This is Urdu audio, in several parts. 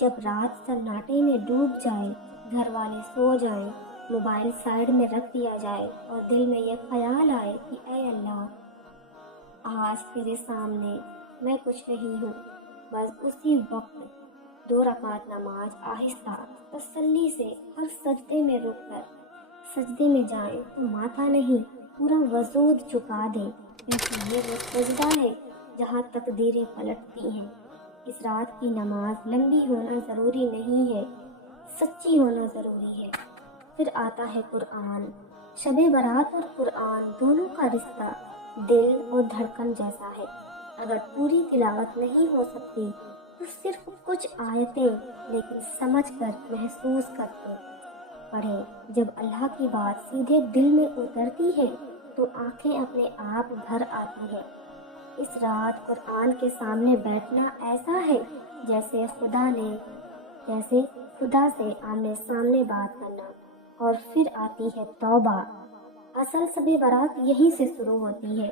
جب رات سناٹے میں ڈوب جائے، گھر والے سو جائیں، موبائل سائیڈ میں رکھ دیا جائے اور دل میں یہ خیال آئے کہ اے اللہ، آج تیرے سامنے میں کچھ نہیں ہوں، بس اسی وقت 2 رکعت نماز آہستہ تسلی سے ہر سجدے میں رک کر سجدے میں جائیں تو ماتھا نہیں پورا وجود جھکا دیں، کیونکہ یہ وہ سجدہ ہے جہاں تقدیریں پلٹتی ہیں۔ اس رات کی نماز لمبی ہونا ضروری نہیں ہے، سچی ہونا ضروری ہے۔ پھر آتا ہے قرآن۔ شب برات اور قرآن دونوں کا رشتہ دل اور دھڑکن جیسا ہے۔ اگر پوری تلاوت نہیں ہو سکتی تو صرف کچھ آیتیں لیکن سمجھ کر محسوس کرتے پڑھیں۔ جب اللہ کی بات سیدھے دل میں اترتی ہے تو آنکھیں اپنے آپ بھر آتی ہیں۔ اس رات قرآن کے سامنے بیٹھنا ایسا ہے جیسے خدا سے آمنے سامنے بات کرنا۔ اور پھر آتی ہے توبہ۔ اصل شب برات یہیں سے شروع ہوتی ہے۔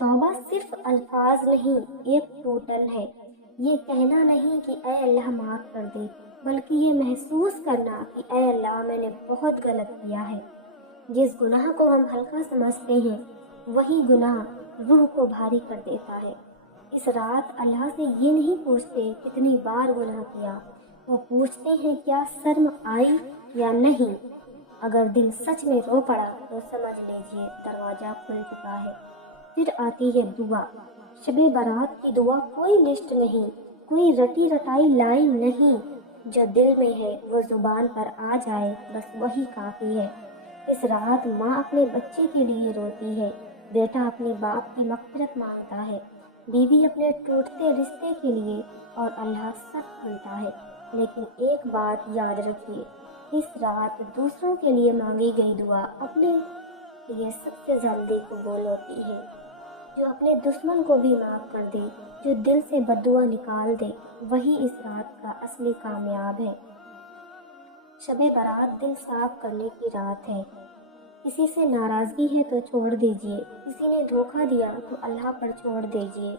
توبہ صرف الفاظ نہیں، ایک پورٹل ہے۔ یہ کہنا نہیں کہ اے اللہ معاف کر دے، بلکہ یہ محسوس کرنا کہ اے اللہ میں نے بہت غلط کیا ہے۔ جس گناہ کو ہم ہلکا سمجھتے ہیں وہی گناہ روح کو بھاری کر دیتا ہے۔ اس رات اللہ سے یہ نہیں پوچھتے کتنی بار گناہ کیا، وہ پوچھتے ہیں کیا شرم آئی یا نہیں۔ اگر دل سچ میں رو پڑا تو سمجھ لیجئے دروازہ کھل چکا ہے۔ پھر آتی ہے دعا۔ شب برات کی دعا کوئی لسٹ نہیں، کوئی رٹی رٹائی لائن نہیں، جو دل میں ہے وہ زبان پر آ جائے بس وہی کافی ہے۔ اس رات ماں اپنے بچے کے لیے روتی ہے، بیٹا اپنے باپ کی مغفرت مانگتا ہے، بیوی اپنے ٹوٹتے رشتے کے لیے، اور اللہ سب سنتا ہے۔ لیکن ایک بات یاد رکھیے، اس رات دوسروں کے لیے مانگی گئی دعا اپنے لیے سب سے جلدی قبول ہوتی ہے۔ جو اپنے دشمن کو بھی معاف کر دے، جو دل سے بددعا نکال دے، وہی اس رات کا اصلی کامیاب ہے۔ شب برات دل صاف کرنے کی رات ہے۔ کسی سے ناراضگی ہے تو چھوڑ دیجئے، کسی نے دھوکہ دیا تو اللہ پر چھوڑ دیجئے،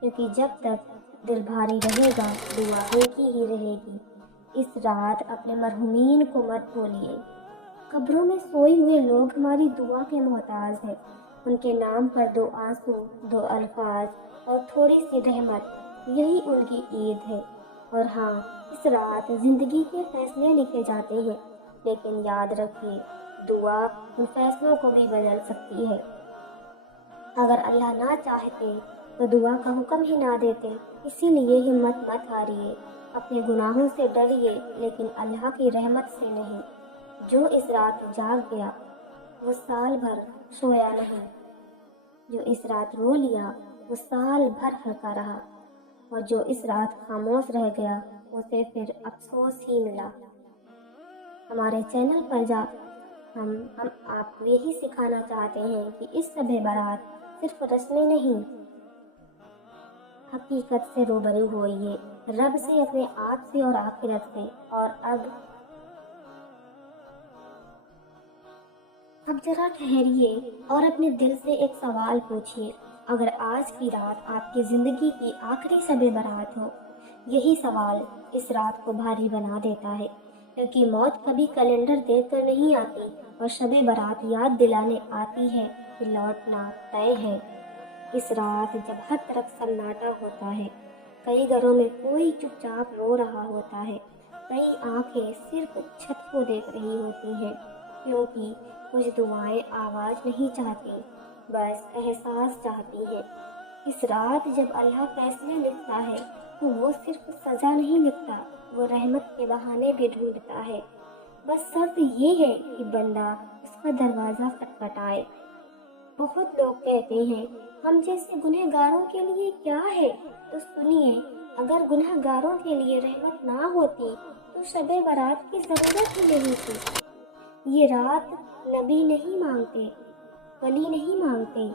کیونکہ جب تک دل بھاری رہے گا دعا ہلکی ہی رہے گی۔ اس رات اپنے مرحومین کو مت بھولیے۔ قبروں میں سوئے ہوئے لوگ ہماری دعا کے محتاج ہیں۔ ان کے نام پر 2 آنسو، 2 الفاظ اور تھوڑی سی رحمت، یہی ان کی عید ہے۔ اور ہاں، اس رات زندگی کے فیصلے لکھے جاتے ہیں، لیکن یاد رکھیے دعا ان فیصلوں کو بھی بدل سکتی ہے۔ اگر اللہ نہ چاہتے تو دعا کا حکم ہی نہ دیتے۔ اسی لیے ہمت مت ہاریے، اپنے گناہوں سے ڈریے لیکن اللہ کی رحمت سے نہیں۔ جو اس رات جاگ گیا وہ سال بھر سویا نہیں، جو اس رات رو لیا وہ سال بھر ہلکا رہا، اور جو اس رات خاموش رہ گیا اسے پھر افسوس ہی ملا۔ ہمارے چینل پر ہم آپ کو یہی سکھانا چاہتے ہیں کہ اس شب برات صرف رسمیں نہیں، حقیقت سے روبرو ہوئیے، رب سے، اپنے آپ سے اور آخرت سے۔ اور اب ذرا ٹھہریے اور اپنے دل سے ایک سوال پوچھیے۔ اگر آج کی رات آپ کی زندگی کی آخری شب برات ہو، یہی سوال اس رات کو بھاری بنا دیتا ہے، کیونکہ موت کبھی کیلنڈر دیکھ کر نہیں آتی، اور شب برات یاد دلانے آتی ہے کہ لوٹنا طے ہے۔ اس رات جب ہر طرف سناٹا ہوتا ہے، کئی گھروں میں کوئی چپ چاپ رو رہا ہوتا ہے، کئی آنکھیں صرف چھت کو دیکھ رہی ہوتی ہیں، کیونکہ کچھ دعائیں آواز نہیں چاہتی، بس احساس چاہتی ہیں۔ اس رات جب اللہ فیصلے لکھتا ہے تو وہ صرف سزا نہیں لکھتا، وہ رحمت کے بہانے بھی ڈھونڈتا ہے۔ بس شرط یہ ہے کہ بندہ اس کا دروازہ کھٹکھٹائے۔ بہت لوگ کہتے ہیں ہم جیسے گنہگاروں کے لیے کیا ہے؟ تو سنیے، اگر گنہگاروں کے لیے رحمت نہ ہوتی تو شب برات کی ضرورت ہی نہیں تھی۔ یہ رات نبی نہیں مانگتے، ولی نہیں مانگتے،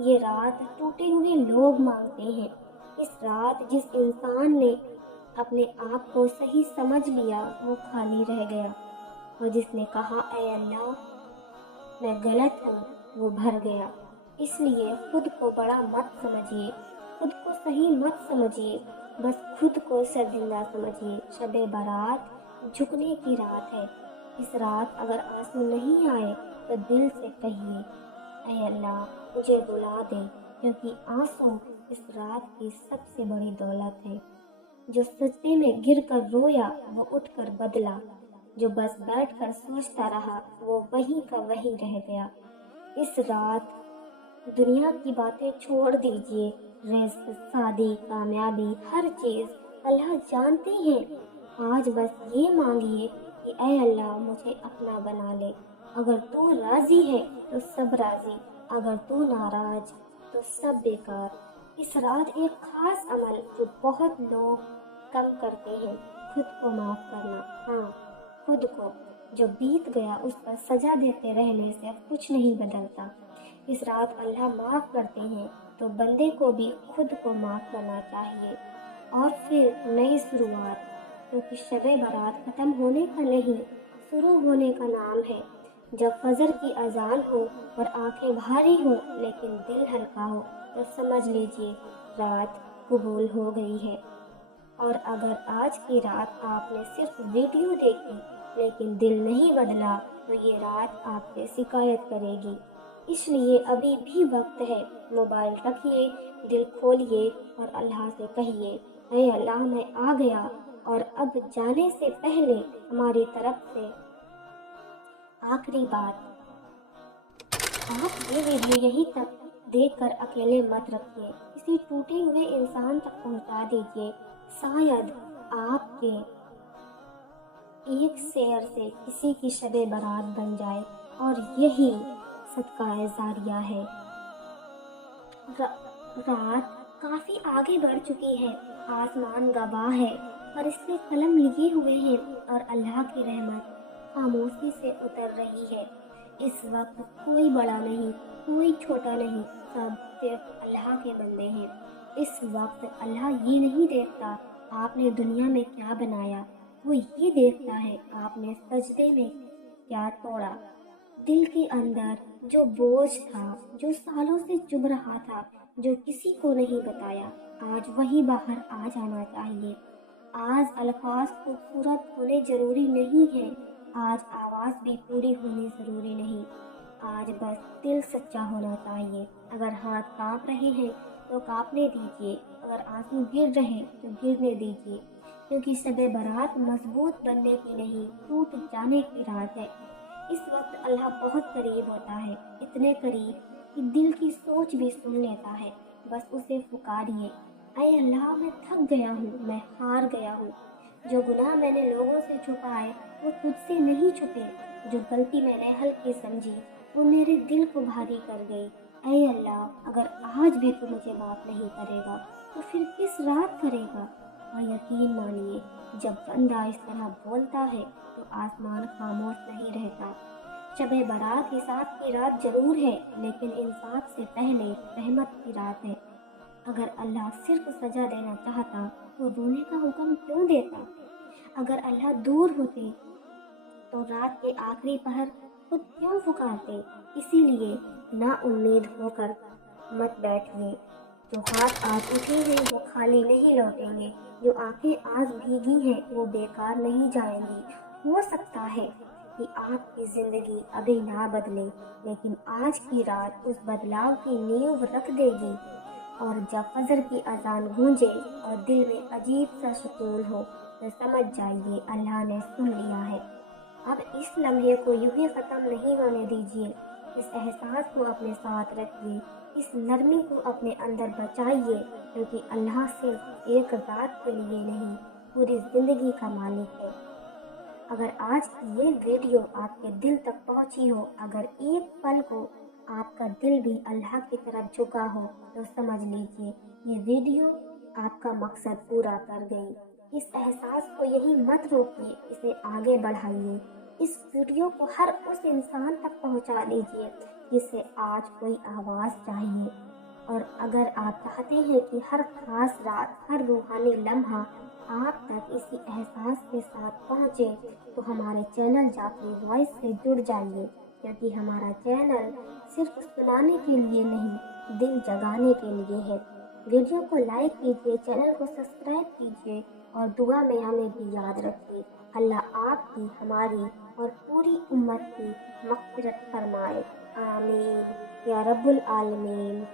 یہ رات ٹوٹے ہوئے لوگ مانگتے ہیں۔ اس رات جس انسان نے اپنے آپ کو صحیح سمجھ لیا وہ خالی رہ گیا، اور جس نے کہا اے اللہ میں غلط ہوں وہ بھر گیا۔ اس لیے خود کو بڑا مت سمجھیے، خود کو صحیح مت سمجھیے، بس خود کو شرمندہ سمجھیے۔ شب برات جھکنے کی رات ہے۔ اس رات اگر آنسو نہیں آئے تو دل سے کہیے، اے اللہ مجھے رلا دے، کیونکہ آنسو اس رات کی سب سے بڑی دولت ہے۔ جو سجدے میں گر کر رویا وہ اٹھ کر بدلا، جو بس بیٹھ کر سوچتا رہا وہ وہیں کا وہیں رہ گیا۔ اس رات دنیا کی باتیں چھوڑ دیجئے، رزق، شادی، کامیابی، ہر چیز اللہ جانتے ہیں۔ آج بس یہ مانگیے کہ اے اللہ مجھے اپنا بنا لے۔ اگر تو راضی ہے تو سب راضی، اگر تو ناراض تو سب بیکار۔ اس رات ایک خاص عمل جو بہت لوگ کم کرتے ہیں، خود کو معاف کرنا۔ ہاں، خود کو۔ جو بیت گیا اس پر سزا دیتے رہنے سے کچھ نہیں بدلتا۔ اس رات اللہ معاف کرتے ہیں تو بندے کو بھی خود کو معاف کرنا چاہیے، اور پھر نئی شروعات، کیونکہ شب برات ختم ہونے کا نہیں، شروع ہونے کا نام ہے۔ جب فجر کی اذان ہو اور آنکھیں بھاری ہو لیکن دل ہلکا ہو تو سمجھ لیجئے رات قبول ہو گئی ہے۔ اور اگر آج کی رات آپ نے صرف ویڈیو دیکھی لیکن دل نہیں بدلا تو یہ رات آپ سے شکایت کرے گی۔ اس لیے ابھی بھی وقت ہے، موبائل رکھیے، دل کھولیے اور اللہ سے کہیے، اے اللہ میں آ گیا۔ اور اب جانے سے پہلے ہماری طرف سے آخری بات، آپ یہ ویڈیو یہیں تک دیکھ کر اکیلے مت رکھیے، کسی ٹوٹے ہوئے انسان تک پہنچا دیجیے۔ شاید آپ کے ایک شیئر سے کسی کی شب برات بن جائے، اور یہی صدقہ جاریہ ہے۔ رات کافی آگے بڑھ چکی ہے، آسمان گواہ ہے، فرشتے قلم لیے ہوئے ہیں اور اللہ کی رحمت خاموشی سے اتر رہی ہے۔ اس وقت کوئی بڑا نہیں، کوئی چھوٹا نہیں، سب صرف اللہ کے بندے ہیں۔ اس وقت اللہ یہ نہیں دیکھتا آپ نے دنیا میں کیا بنایا، وہ یہ دیکھتا ہے آپ نے سجدے میں کیا توڑا۔ دل کے اندر جو بوجھ تھا، جو سالوں سے چبھ رہا تھا، جو کسی کو نہیں بتایا، آج وہی باہر آ جانا چاہیے۔ آج الفاظ خوبصورت ہونے ضروری نہیں ہے، آج آواز بھی پوری ہونی ضروری نہیں، آج بس دل سچا ہونا چاہیے۔ اگر ہاتھ کانپ رہے ہیں تو کانپنے دیجیے، اگر آنسو گر رہے تو گرنے دیجیے، کیونکہ شب برات مضبوط بننے کی نہیں، ٹوٹ جانے کی رات ہے۔ اس وقت اللہ بہت قریب ہوتا ہے، اتنے قریب کہ دل کی سوچ بھی سن لیتا ہے۔ بس اسے پکاریے، اے اللہ میں تھک گیا ہوں، میں ہار گیا ہوں۔ جو گناہ میں نے لوگوں سے چھپائے وہ تجھ سے نہیں چھپے، جو غلطی میں نے ہلکی سمجھی وہ میرے دل کو بھاری کر گئی۔ اے اللہ اگر آج بھی تو مجھے معاف نہیں کرے گا تو پھر کس رات کرے گا؟ اور یقین مانیے جب بندہ اس طرح بولتا ہے تو آسمان خاموش نہیں رہتا۔ شب برات حساب کی رات ضرور ہے، لیکن انصاف سے پہلے رحمت کی رات ہے۔ اگر اللہ صرف سزا دینا چاہتا تو رونے کا حکم کیوں دیتا؟ اگر اللہ دور ہوتے تو رات کے آخری پہر خود کیوں پکارتے؟ اسی لیے نا امید ہو کر مت بیٹھیے۔ جو ہاتھ آج اٹھے ہیں وہ خالی نہیں لوٹیں گے، جو آنکھیں آج بھیگی ہیں وہ بیکار نہیں جائیں گی۔ ہو سکتا ہے کہ آپ کی زندگی ابھی نہ بدلے، لیکن آج کی رات اس بدلاؤ کی نیو رکھ دے گی۔ اور جب فجر کی اذان گونجے اور دل میں عجیب سا سکون ہو تو سمجھ جائیے اللہ نے سن لیا ہے۔ اب اس لمحے کو یوں ہی ختم نہیں ہونے دیجیے، اس احساس کو اپنے ساتھ رکھیے، اس نرمی کو اپنے اندر بچائیے، کیونکہ اللہ صرف ایک رات کے لیے نہیں پوری زندگی کا مالک ہے۔ اگر آج کی یہ ویڈیو آپ کے دل تک پہنچی ہو، اگر ایک پل کو آپ کا دل بھی اللہ کی طرف جھکا ہو تو سمجھ لیجیے یہ ویڈیو آپ کا مقصد پورا کر گئی۔ اس احساس کو یہی مت روکیے، اسے آگے بڑھائیے۔ اس ویڈیو کو ہر اس انسان تک پہنچا دیجیے جسے آج کوئی آواز چاہیے۔ اور اگر آپ چاہتے ہیں کہ ہر خاص رات، ہر روحانی لمحہ آپ تک اسی احساس کے ساتھ پہنچے تو ہمارے چینل جعفری وائس سے جڑ جائیے، کیونکہ ہمارا چینل صرف سنانے کے لیے نہیں، دل جگانے کے لیے ہے۔ ویڈیو کو لائک کیجیے، چینل کو سبسکرائب کیجیے اور دعا میں ہمیں بھی یاد رکھیے۔ اللہ آپ کی، ہماری اور پوری امت کی مغفرت فرمائے، آمین یا رب العالمین۔